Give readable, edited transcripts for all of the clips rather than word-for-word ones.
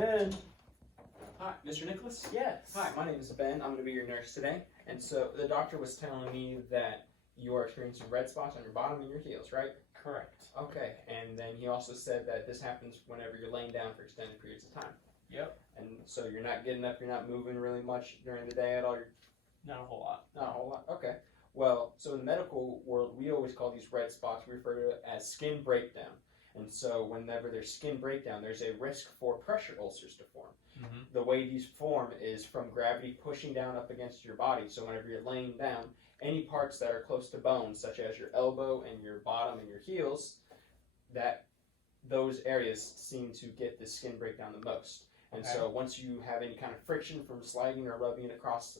in. Hi, Mr. Nicholas? Yes. Hi, my name is Ben. I'm going to be your nurse today. And so the doctor was telling me that you are experiencing red spots on your bottom and your heels, right? Correct. Okay. And then he also said that this happens whenever you're laying down for extended periods of time. Yep. And so you're not getting up, you're not moving really much during the day at all? Not a whole lot. Not a whole lot? Okay. Well, so in the medical world, we always call these red spots, we refer to it as skin breakdown. And so whenever there's skin breakdown, there's a risk for pressure ulcers to form. Mm-hmm. The way these form is from gravity pushing down up against your body. So whenever you're laying down, any parts that are close to bones, such as your elbow and your bottom and your heels, those areas seem to get the skin breakdown the most. And so once you have any kind of friction from sliding or rubbing it across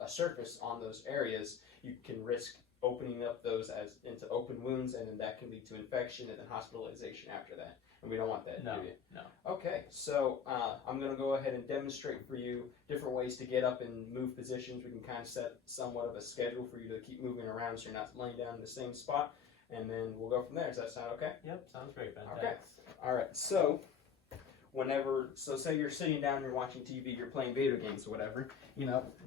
a surface on those areas, you can risk opening up those into open wounds, and then that can lead to infection and then hospitalization after that. And we don't want that, do you? No. Okay, so I'm going to go ahead and demonstrate for you different ways to get up and move positions. We can kind of set somewhat of a schedule for you to keep moving around so you're not laying down in the same spot, and then we'll go from there. Does that sound okay? Yep, sounds great, Ben. Okay. Thanks. All right, so say you're sitting down, you're watching TV, you're playing video games or whatever,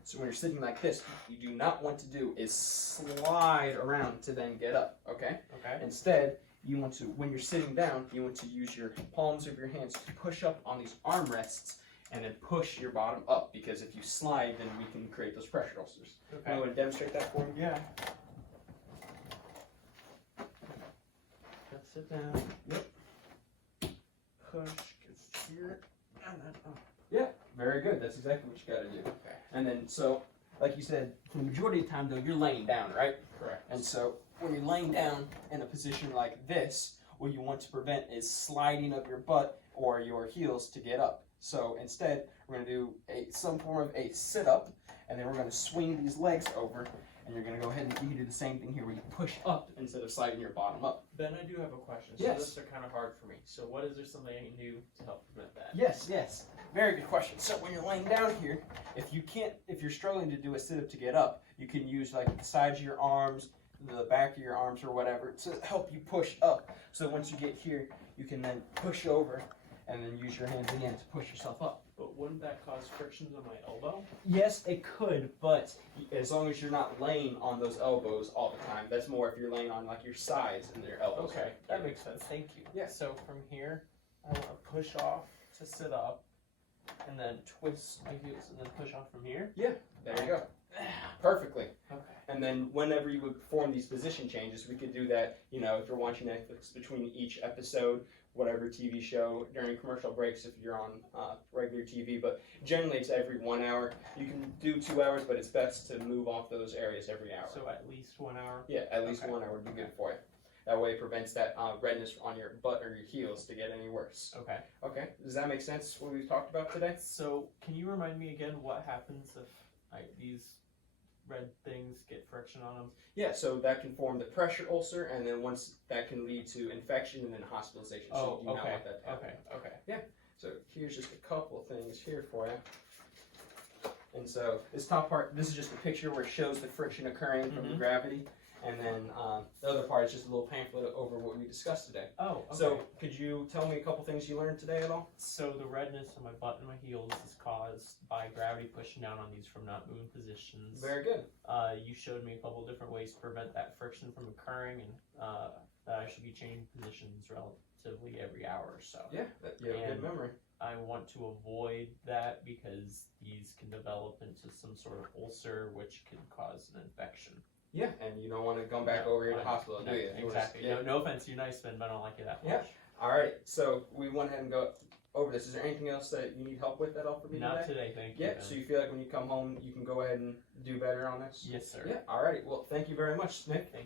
so when you're sitting like this, you do not want to do is slide around to then get up, okay? Okay. Instead, you want to, when you're sitting down, you want to use your palms of your hands to push up on these armrests and then push your bottom up, because if you slide, then we can create those pressure ulcers. Okay. You want to demonstrate that for me? Yeah. Let's sit down. Yep. Push, gets here, and then up. Yeah, very good. That's exactly what you got to do. Okay. And then, so, like you said, for the majority of the time, though, you're laying down, right? Correct. And so, when you're laying down in a position like this, what you want to prevent is sliding up your butt or your heels to get up. So, instead, we're going to do some form of a sit-up, and then we're going to swing these legs over, and you're going to go ahead and you do the same thing here, where you push up instead of sliding your bottom up. Ben, I do have a question. Yes. So this are kind of hard for me. So what is there something I can do to help prevent that? Yes. Very good question. So when you're laying down here, if you're struggling to do a sit-up to get up, you can use like the sides of your arms, the back of your arms or whatever to help you push up. So once you get here, you can then push over and then use your hands again to push yourself up. But wouldn't that cause frictions on my elbow? Yes, it could, but as long as you're not laying on those elbows all the time, that's more if you're laying on like your sides and your elbows. Okay, that makes sense. Thank you. Yeah. So from here, I want to push off to sit up, and then twist my heels, and then push off from here. Yeah, there you go. Perfectly. Okay. And then whenever you would perform these position changes, we could do that, if you're watching Netflix between each episode, whatever TV show, during commercial breaks if you're on regular TV. But generally it's every 1 hour. You can do 2 hours, but it's best to move off those areas every hour. So at least 1 hour? Yeah, at least 1 hour would be good for you. That way it prevents that redness on your butt or your heels to get any worse. Okay. Okay, does that make sense, what we've talked about today? So can you remind me again what happens if these red things get friction on them? Yeah, so that can form the pressure ulcer, and then once that can lead to infection and then hospitalization. So you do not want that to happen. Okay. Yeah, so here's just a couple of things here for you. And so this top part, this is just a picture where it shows the friction occurring from the gravity. And then the other part is just a little pamphlet over what we discussed today. Oh, okay. So could you tell me a couple things you learned today at all? So the redness on my butt and my heels is caused by gravity pushing down on these from not moving positions. Very good. You showed me a couple different ways to prevent that friction from occurring, and that I should be changing positions relatively every hour or so. Yeah, you have a good memory. I want to avoid that because these can develop into some sort of ulcer, which can cause an infection. Yeah, and you don't want to come back over here to the hospital, do you? Exactly. No offense, you're nice, Ben, but I don't like you that much. Yeah. All right, so we went ahead and go over this. Is there anything else that you need help with at all for me today? Not today, thank you. Yeah, Ben. so you feel like when you come home, you can go ahead and do better on this? Yes, sir. Yeah, all right. Well, thank you very much, Nick.